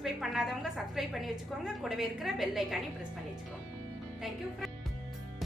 Subscribe பண்ணாதவங்க subscribe பண்ணி வச்சுக்கோங்க. கூடவே இருக்கிற பெல் ஐக்கானையும் ப்ரெஸ் பண்ணி வச்சுக்கோங்க. தேங்க்யூ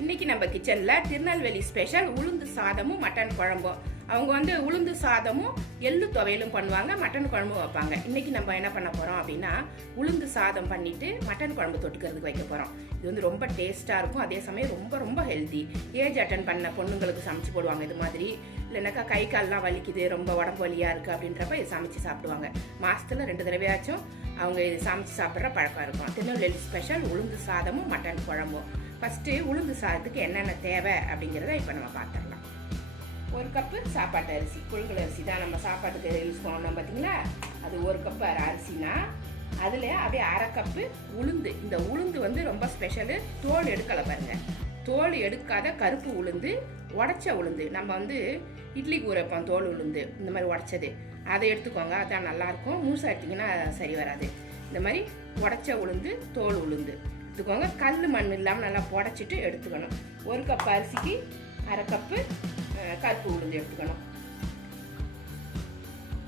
இன்னைக்கு நம்ம கிச்சனில் திருநெல்வேலி ஸ்பெஷல் உளுந்து சாதமும் மட்டன் குழம்பும். அவங்க வந்து உளுந்து சாதமும் எள்ளு துவையலும் பண்ணுவாங்க மட்டன் குழம்பும் வைப்பாங்க. இன்னைக்கு நம்ம என்ன பண்ண போகிறோம் அப்படின்னா உளுந்து சாதம் பண்ணிட்டு மட்டன் குழம்பு தொட்டுக்கிறதுக்கு வைக்க போகிறோம் இது வந்து ரொம்ப டேஸ்ட்டாக இருக்கும். அதே சமயம் ரொம்ப ரொம்ப ஹெல்தி. ஏஜ் அட்டன் பண்ண பொண்ணுங்களுக்கு சமைச்சு போடுவாங்க இது மாதிரி. இல்லைனாக்கா கை கால்லாம் வலிக்குது ரொம்ப உடம்பு வலியாக இருக்குது அப்படின்றப்ப இது சமைச்சு சாப்பிடுவாங்க. மாதத்தில் ரெண்டு தடவையாச்சும் அவங்க இது சமைச்சு சாப்பிட்ற பழக்கம் இருக்கும். திருநெல்வேலி ஸ்பெஷல் உளுந்து சாதமும் மட்டன் குழம்பும். ஃபஸ்ட்டு உளுந்து சாதத்துக்கு என்னென்ன தேவை அப்படிங்கிறத இப்போ நம்ம பார்த்துடலாம் ஒரு கப்பு சாப்பாட்டு அரிசி புழுங்கல் அரிசி தான் நம்ம சாப்பாட்டுக்கு யூஸ் பண்ணணும் பார்த்தீங்களா அது ஒரு கப்பு அரிசினா அதில் அப்படியே அரை கப்பு உளுந்து. இந்த உளுந்து வந்து ரொம்ப ஸ்பெஷலு தோல் எடுக்கலை பாருங்கள் தோல் எடுக்காத கருப்பு உளுந்து உடச்ச உளுந்து. நம்ம வந்து இட்லி கூரைப்போம் தோல் உளுந்து இந்த மாதிரி உடச்சது. அதை எடுத்துக்கோங்க அதான் நல்லாயிருக்கும் முழுசாக எடுத்திங்கன்னா சரி வராது. இந்த மாதிரி உடச்ச உளுந்து தோல் உளுந்து. எடுத்துக்கோங்க. கல் மண் இல்லாமல் நல்லா புடச்சிட்டு எடுத்துக்கணும். ஒரு கப் அரிசிக்கு அரை கப்பு கருப்பு உளுந்து எடுத்துக்கணும்.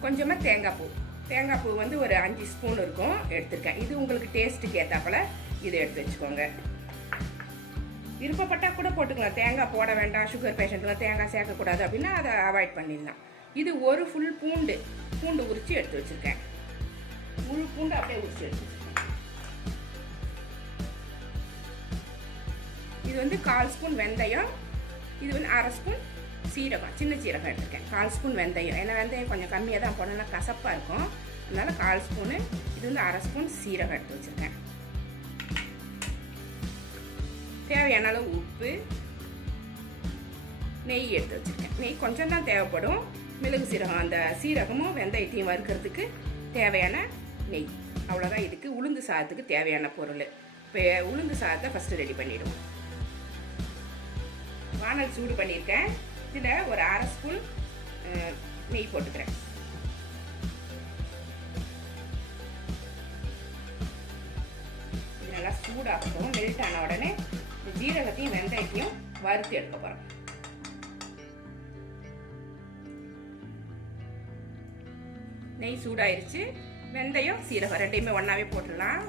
கொஞ்சமாக தேங்காய் பூ. தேங்காய் பூ வந்து ஒரு அஞ்சு ஸ்பூன் இருக்கும். எடுத்துருக்கேன். இது உங்களுக்கு டேஸ்ட்டுக்கு ஏற்றாப்பில் இதை எடுத்து வச்சுக்கோங்க. விருப்பப்பட்டால் கூட போட்டுக்கலாம். தேங்காய் போட வேண்டாம். சுகர் பேஷண்ட்டுலாம் தேங்காய் சேர்க்கக்கூடாது அப்படின்னா அதை அவாய்ட் பண்ணிடலாம். இது ஒரு ஃபுல் பூண்டு. பூண்டு உரித்து எடுத்து வச்சுருக்கேன். முழு பூண்டு அப்படியே உரித்து எடுத்து இது வந்து கால் ஸ்பூன் வெந்தயம் இது வந்து அரை ஸ்பூன் சீரகம் சின்ன சீரகம் எடுத்துருக்கேன். கால் ஸ்பூன் வெந்தயம். ஏன்னா வெந்தயம் கொஞ்சம் கம்மியாக தான் போனோம்னா கசப்பாக இருக்கும். அதனால் கால் ஸ்பூனு இது வந்து அரை ஸ்பூன் சீரகம் எடுத்து வச்சுருக்கேன். தேவையான அளவு உப்பு நெய் எடுத்து வச்சுருக்கேன். நெய் கொஞ்சம் தான் தேவைப்படும். மிளகு சீரகம் அந்த சீரகமும் வெந்தயத்தையும் வறுக்கிறதுக்கு தேவையான நெய். அவ்வளோதான் இதுக்கு உளுந்து சாதத்துக்கு தேவையான பொருள். இப்போ உளுந்து சாதத்தை ஃபஸ்ட்டு ரெடி பண்ணிவிடுவோம் வானல் சூடு பண்ணியிருக்கேன். இதில் ஒரு அரை ஸ்பூன் நெய் போட்டுக்கிறேன். இது நல்லா சூடாகட்டும். மெல்ட் ஆன உடனே இந்த ஜீரகத்தையும் வெந்தயத்தையும் வறுத்து எடுக்க போகிறோம் நெய் சூடாயிருச்சு. வெந்தயம் சீரகம் ரெண்டையுமே ஒன்றாவே போட்டுடலாம்.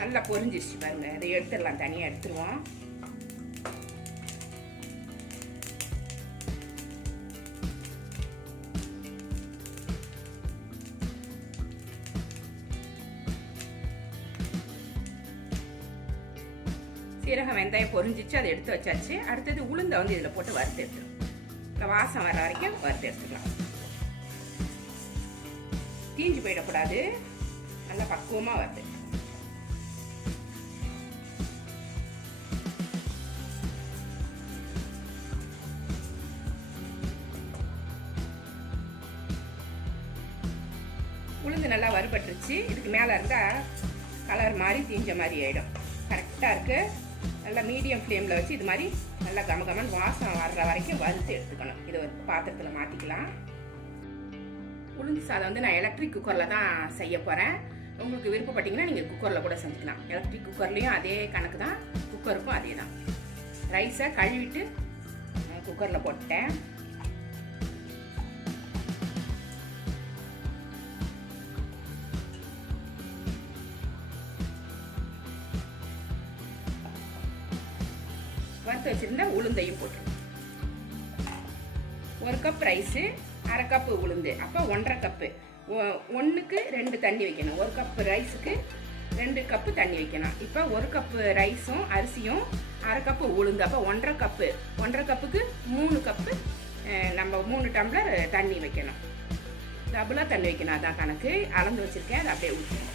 நல்லா பொரிஞ்சிருச்சு பாருங்க. இதை எடுத்துடலாம். தனியாக எடுத்துருவோம். சீரகம் வெந்தயம் பொரிஞ்சிச்சு. அதை எடுத்து வச்சாச்சு. அடுத்தது உளுந்தை வந்து இதில் போட்டு வறுத்து எடுத்துடும் இந்த வாசம் வர வரைக்கும் வறுத்து எடுத்துக்கலாம். தீஞ்சு போயிடக்கூடாது. நல்லா பக்குவமாக வருது இருந்து நல்லா வறுபட்டுருச்சு. இதுக்கு மேலே இருந்தால் கலர் மாதிரி தீஞ்ச மாதிரி ஆகிடும் கரெக்டாக இருக்குது நல்லா மீடியம் ஃப்ளேமில் வச்சு இது மாதிரி நல்லா கம கமன் வாசம் வர்ற வரைக்கும் வறுத்து எடுத்துக்கணும். இதை ஒரு பாத்திரத்தில் மாற்றிக்கலாம் உளுந்து சாதம் வந்து நான் எலக்ட்ரிக் குக்கரில் தான் செய்ய போகிறேன் உங்களுக்கு விருப்பப்பட்டீங்கன்னா நீங்கள் குக்கரில் கூட செஞ்சுக்கலாம். எலக்ட்ரிக் குக்கர்லேயும் அதே கணக்கு தான். குக்கருக்கும் அதே தான். ரைஸை கழுவிட்டு குக்கரில் போட்டேன். வறுத்து வச்சுருந்த உளுந்தையும் போட்டுருவோம் ஒரு கப் ரைஸு அரை கப்பு உளுந்து. அப்போ ஒன்றரை கப்பு ஒன்றுக்கு ரெண்டு தண்ணி வைக்கணும். ஒரு கப்பு ரைஸுக்கு ரெண்டு கப்பு தண்ணி வைக்கணும். இப்போ ஒரு கப்பு ரைஸும் அரிசியும் அரை கப்பு உளுந்து. அப்போ ஒன்றரை கப்பு ஒன்றரை கப்புக்கு மூணு கப்பு நம்ம மூணு டம்ளர் தண்ணி வைக்கணும். டபுளாக தண்ணி வைக்கணும். அதான் கணக்கு. அளந்து வச்சுருக்கேன். அதை அப்படியே ஊற்றணும்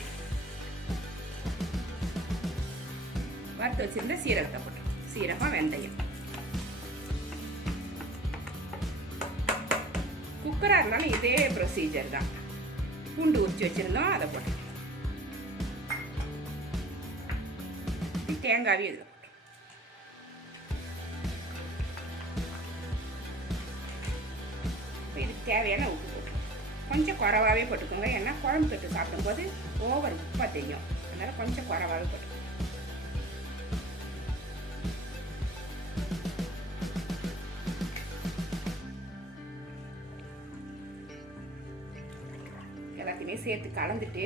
வறுத்து வச்சுருந்த சீரகத்தை போட்டு சீரகம் வெந்தயம். குக்கராக இருந்தாலும் இதே ப்ரொசீஜர் தான். பூண்டு உரிச்சு வச்சுருந்தோம் அதை போட்டு தேங்காயும் இதில் இதுக்கு தேவையான உப்பு போட்டோம் கொஞ்சம் குறவாகவே போட்டுக்கோங்க. ஏன்னா குழம்பு தொட்டு சாப்பிடும்போது ஓவர் உப்பாக தெரியும். அதனால் கொஞ்சம் குறவாகவே போட்டுக்கோங்க. சேர்த்து கலந்துட்டு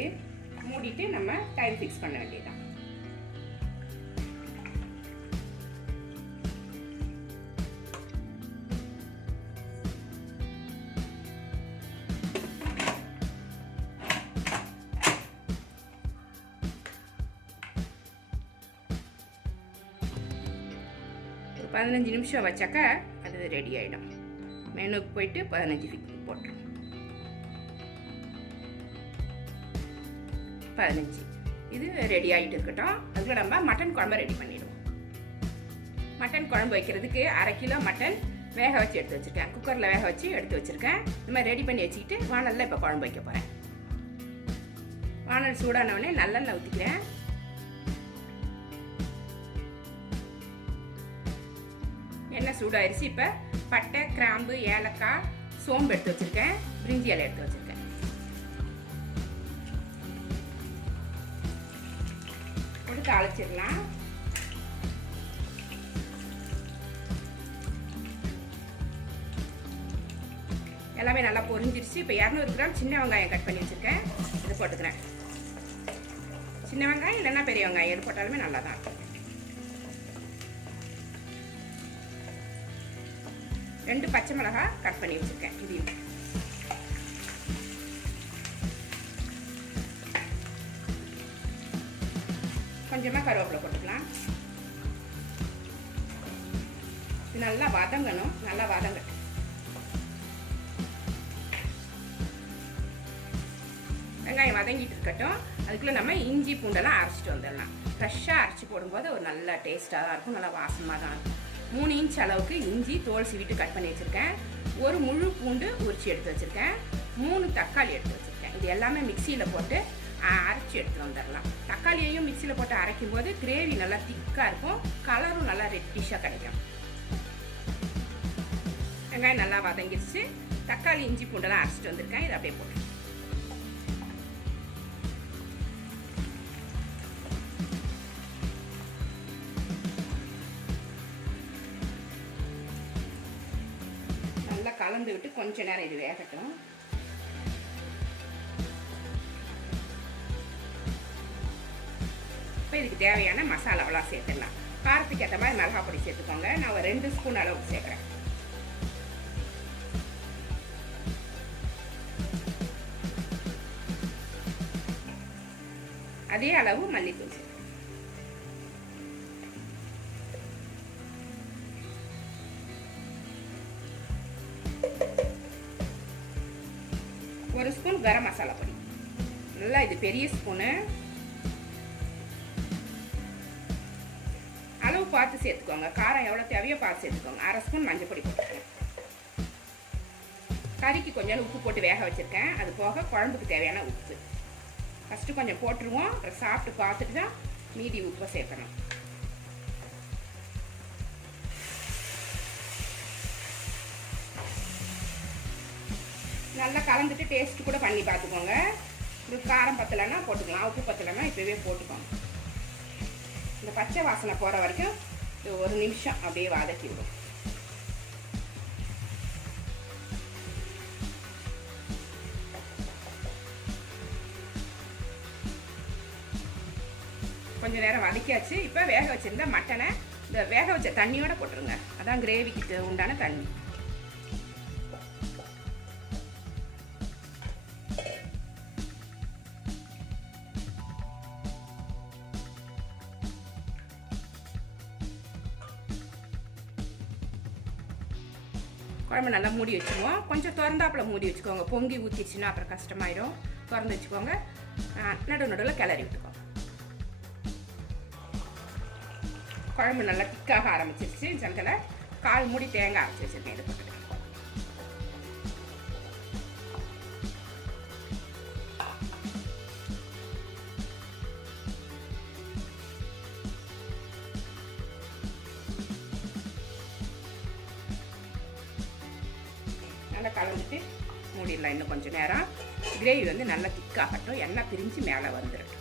மூடிட்டு நம்ம டைம் ஃபிக்ஸ் பண்ண வேண்டியதான் பதினஞ்சு நிமிஷம் வச்சாக்கா அது ரெடி ஆகிடும் மெனுக்கு போயிட்டு பதினஞ்சு போட்டுரும் பதினஞ்சு. இது ரெடி ஆகிட்டு இருக்கட்டும். அதுக்குள்ள நம்ம மட்டன் குழம்பு ரெடி பண்ணிடுவோம். மட்டன் குழம்பு வைக்கிறதுக்கு அரை கிலோ மட்டன் வேக வச்சு எடுத்து வச்சுருக்கேன். குக்கரில் வேக வச்சு எடுத்து வச்சுருக்கேன். இந்த மாதிரி ரெடி பண்ணி வச்சுக்கிட்டு வானலில் இப்போ குழம்பு வைக்க போகிறேன் வானல் சூடானவொடனே நல்லெண்ணெய் ஊற்றிக்கிறேன் எண்ணெய் சூடாயிருச்சு. இப்போ பட்டை கிராம்பு ஏலக்காய் சோம்பு எடுத்து வச்சுருக்கேன். பிரிஞ்சி இலை எடுத்து வச்சுருக்கேன். தாளிச்சிடலாம் எல்லாமே நல்லா பொரிஞ்சிருச்சு. இப்போ இரநூறு கிராம் சின்ன வெங்காயம் கட் பண்ணி வச்சுருக்கேன். இது போட்டுக்கிறேன். சின்ன வெங்காயம் இல்லைன்னா பெரிய வெங்காயம். எது போட்டாலுமே நல்லா தான் ரெண்டு பச்சை மிளகாய் கட் பண்ணி வச்சுருக்கேன். இதையும். கொஞ்சமாக கருவேப்பிலை போட்டுக்கலாம். இது நல்லா வதங்கணும். நல்லா வதங்கட்டும் வெங்காயம் வதங்கிட்டு இருக்கட்டும். அதுக்குள்ளே நம்ம இஞ்சி பூண்டெல்லாம் அரைச்சிட்டு வந்துடலாம். ஃப்ரெஷ்ஷாக அரைச்சி போடும்போது ஒரு நல்ல டேஸ்ட்டாக தான் இருக்கும். நல்லா வாசமாக தான் இருக்கும். மூணு இன்ச் அளவுக்கு இஞ்சி தோல் சீவிட்டு கட் பண்ணி வச்சுருக்கேன். ஒரு முழு பூண்டு உரிச்சி எடுத்து வச்சுருக்கேன். மூணு தக்காளி எடுத்து வச்சுருக்கேன். இது எல்லாமே மிக்சியில் போட்டு அரைச்சி எடுத்து வந்துடலாம். தக்காளியையும் மிக்சியில் போட்டு அரைக்கும் போது கிரேவி நல்லா திக்காக இருக்கும். கலரும் நல்லா ரெட்டிஷாக கிடைக்கும். வெங்காயம் நல்லா வதங்கிடுச்சு. தக்காளி இஞ்சி பூண்டெல்லாம் அரைச்சிட்டு வந்திருக்கேன். இதை அப்படியே போட்டு நல்லா கலந்து விட்டு கொஞ்ச நேரம் இது வேகட்டும். இதுக்கு தேவையான மசாலாவெல்லாம் சேர்த்துடலாம். காரத்துக்கு ஏற்ற மாதிரி மிளகா பொடி சேர்த்துக்கோங்க. நான் ஒரு ரெண்டு ஸ்பூன் அளவுக்கு சேர்க்குறேன். அதே அளவு மல்லித்தூள் ஒரு ஸ்பூன் கரம் மசாலா பொடி. நல்லா இது பெரிய ஸ்பூனு. பார்த்து சேர்த்துக்கோங்க. காரம் எவ்வளோ தேவையோ பார்த்து சேர்த்துக்கோங்க. அரை ஸ்பூன் மஞ்சள் பொடி போட்டுக்கோங்க. கறிக்கு கொஞ்சம் உப்பு போட்டு வேக வச்சுருக்கேன். அது போக குழம்புக்கு தேவையான உப்பு. ஃபஸ்ட்டு கொஞ்சம் போட்டுருவோம். அப்புறம் சாப்பிட்டு பார்த்துட்டு தான் மீதி உப்பை சேர்க்கணும். நல்லா கலந்துட்டு டேஸ்ட்டு கூட பண்ணி பார்த்துக்கோங்க. உங்களுக்கு காரம் பத்தலைன்னா போட்டுக்கலாம். உப்பு பத்தலைன்னா இப்போவே போட்டுக்கோங்க. இந்த பச்சை வாசனை போகிற வரைக்கும் இது ஒரு நிமிஷம் அப்படியே வதக்கி விடும் கொஞ்சம் நேரம் வதக்கியாச்சு. இப்போ வேக வச்சிருந்த மட்டனை இந்த வேக வச்ச தண்ணியோட போட்டுருங்க. அதான் கிரேவிக்கு உண்டான தண்ணி. குழம்பு நல்லா மூடி வச்சுக்குவோம் கொஞ்சம் திறந்தாப்புல மூடி வச்சுக்கோங்க. பொங்கி ஊற்றிடுச்சுன்னா அப்புறம் கஷ்டமாயிடும். திறந்து வச்சுக்கோங்க. நடு நடுவில் கிளறி விட்டுக்கோங்க. குழம்பு நல்லா திக்காக ஆரம்பிச்சிருச்சு. சந்தில் கால் மூடி தேங்காய் அரைச்சி வச்சுருக்கேன் இது போட்டுக்கிறேன் வந்துட்டு மூடிடலாம் இன்னும் கொஞ்சம் நேரம். கிரேவி வந்து நல்லா திக்காகட்டும் எண்ணெய் பிரிஞ்சு மேலே வந்துடும்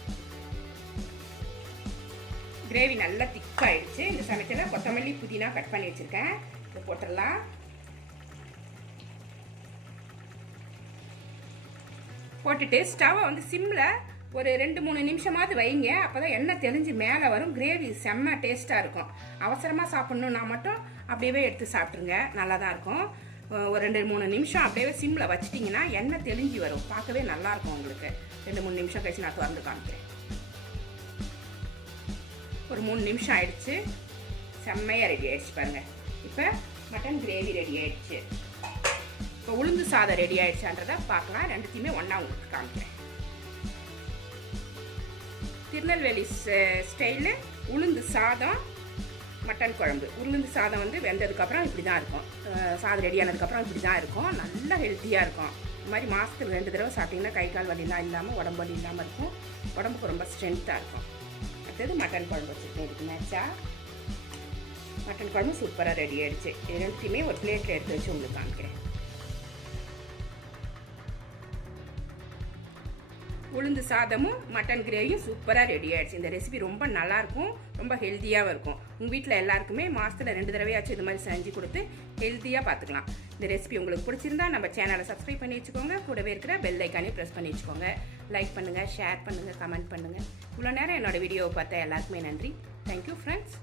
கிரேவி நல்லா திக்காயிடுச்சு இந்த சமயத்தில் கொத்தமல்லி புதினா கட் பண்ணி வச்சுருக்கேன். இதை போட்டுடலாம். போட்டுட்டு ஸ்டவ்வை வந்து சிம்மில் ஒரு ரெண்டு மூணு நிமிஷமாவது வைங்க. அப்போ தான் எண்ணெய் தெளிஞ்சு மேலே வரும். கிரேவி செம்ம டேஸ்ட்டாக இருக்கும். அவசரமாக சாப்பிட்ணுன்னா மட்டும் அப்படியே எடுத்து சாப்பிட்ருங்க நல்லா தான் இருக்கும். ஒரு ரெண்டு மூணு நிமிஷம் அப்படியே சிம்மில் வச்சிட்டிங்கன்னா எண்ணெய் தெளிஞ்சு வரும். பார்க்கவே நல்லாயிருக்கும் உங்களுக்கு. ரெண்டு மூணு நிமிஷம் கழிச்சு நான் திறந்து காமிக்கிறேன். ஒரு மூணு நிமிஷம் ஆயிடுச்சு. செம்மையாக ரெடி ஆயிடுச்சு பாருங்கள் இப்போ மட்டன் கிரேவி ரெடி ஆயிடுச்சு. இப்போ உளுந்து சாதம் ரெடி ஆயிடுச்சான்றதை பார்க்கலாம். ரெண்டுத்தையுமே ஒன்றா உங்களுக்கு காமிக்கிறேன். திருநெல்வேலி ஸ்டைலு உளுந்து சாதம் மட்டன் குழம்பு. உளுந்து சாதம் வந்து வெந்ததுக்கப்புறம் இப்படி தான் இருக்கும். சாதம் ரெடி ஆனதுக்கப்புறம் இப்படி தான் இருக்கும். நல்லா ஹெல்த்தியாக இருக்கும். இந்த மாதிரி மாதத்துக்கு ரெண்டு தடவை சாப்பிட்டிங்கன்னா கை கால் வலிலாம் இல்லாமல் உடம்பு வலி இல்லாமல் இருக்கும். உடம்புக்கு ரொம்ப ஸ்ட்ரென்த்தாக இருக்கும். அடுத்தது மட்டன் குழம்பு வச்சுருக்கேன். இதுக்கு மேட்சா மட்டன் குழம்பு சூப்பராக ரெடி ஆகிடுச்சு ரெண்டுத்தையுமே ஒரு பிளேட்டில் எடுத்து வச்சு உங்களுக்கு காமிக்கிறேன். உளுந்து சாதமும் மட்டன் கிரேவியும் சூப்பராக ரெடி ஆயிடுச்சு. இந்த ரெசிபி ரொம்ப நல்லாயிருக்கும் ரொம்ப ஹெல்த்தியாகவும் இருக்கும். உங்கள் வீட்டில் எல்லாருக்குமே மாதத்தில் ரெண்டு தடவையாச்சும் இது மாதிரி செஞ்சு கொடுத்து ஹெல்த்தியாக பார்த்துக்கலாம் இந்த ரெசிபி உங்களுக்கு பிடிச்சிருந்தா நம்ம சேனலை சப்ஸ்கிரைப் பண்ணி வச்சுக்கோங்க. கூடவே இருக்கிற பெல் ஐக்கானையும் ப்ரெஸ் பண்ணி வச்சுக்கோங்க. லைக் பண்ணுங்கள் ஷேர் பண்ணுங்கள் கமெண்ட் பண்ணுங்கள் இவ்வளோ நேரம் என்னோட வீடியோவை பார்த்தா எல்லாருக்குமே நன்றி. Thank you friends